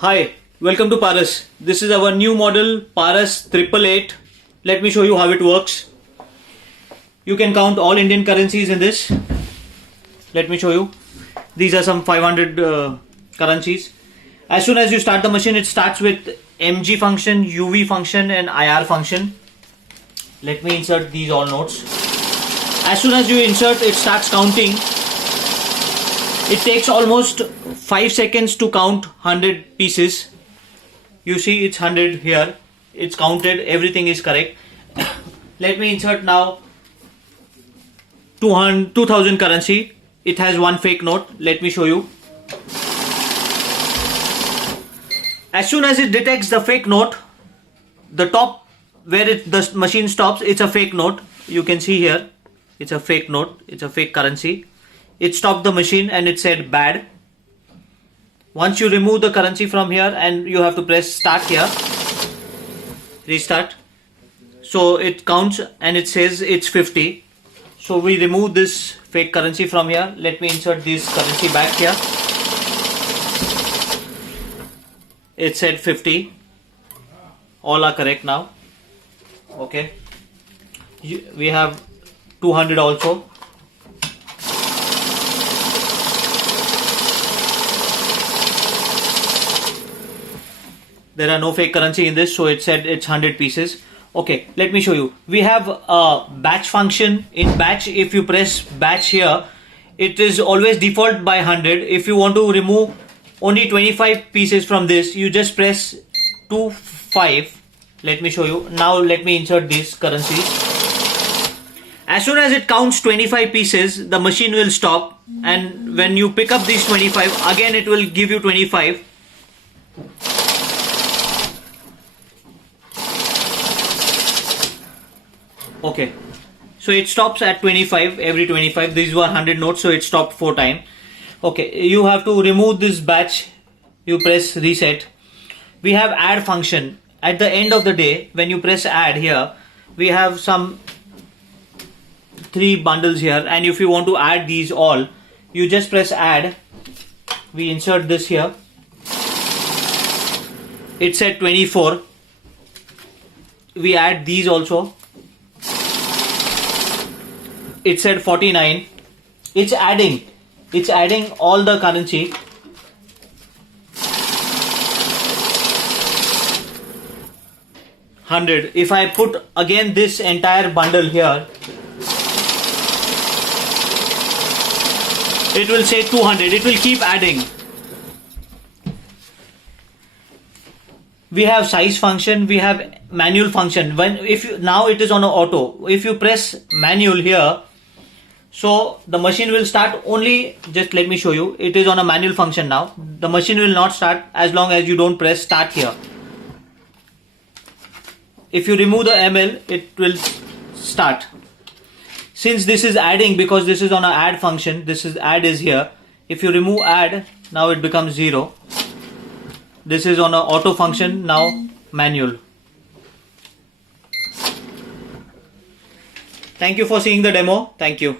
Hi, welcome to PARAS. This is our new model PARAS-888. Let me show you how it works. You can count all Indian currencies in this. Let me show you. These are some 500 currencies. As soon as you start the machine, it starts with MG function, UV function and IR function. Let me insert these all notes. As soon as you insert, it starts counting. It takes almost 5 seconds to count 100 pieces. You see it's 100 here. It's counted. Everything is correct. Let me insert now 2000 currency. It has one fake note. Let me show you. As soon as it detects the fake note, the top where the machine stops, it's a fake note. You can see here. It's a fake note. It's a fake currency. It stopped the machine and it said bad. Once you remove the currency from here, and you have to press start here, restart. So it counts and it says it's 50. So we remove this fake currency from here. Let me insert this currency back here. It said 50. All are correct now. Okay. We have 200 also. There are no fake currency in this, so it said it's 100 pieces. Okay, let me show you. We have a batch function. In batch, if you press batch here, it is always default by 100. If you want to remove only 25 pieces from this, you just press 25. Let me show you. Now let me insert these currencies. As soon as it counts 25 pieces, the machine will stop, and when you pick up these 25, again it will give you 25. Okay, so it stops at 25, every 25. These were 100 notes, so it stopped 4 times. Okay, you have to remove this batch. You press reset. We have add function. At the end of the day, when you press add here, we have some 3 bundles here, and if you want to add these all, you just press add. We insert this here. It said 24. We add these also. It said 49. It's adding all the currency. $100. If I put again this entire bundle here, it will say 200. It will keep adding. We have size function. We have manual function. Now it is on auto. If you press manual here, so the machine will start only, just let me show you. It is on a manual function now. The machine will not start as long as you don't press start here. If you remove the ML, it will start. Since this is adding, because this is on a add function, add is here. If you remove add, now it becomes 0. This is on a auto function, now manual. Thank you for seeing the demo. Thank you.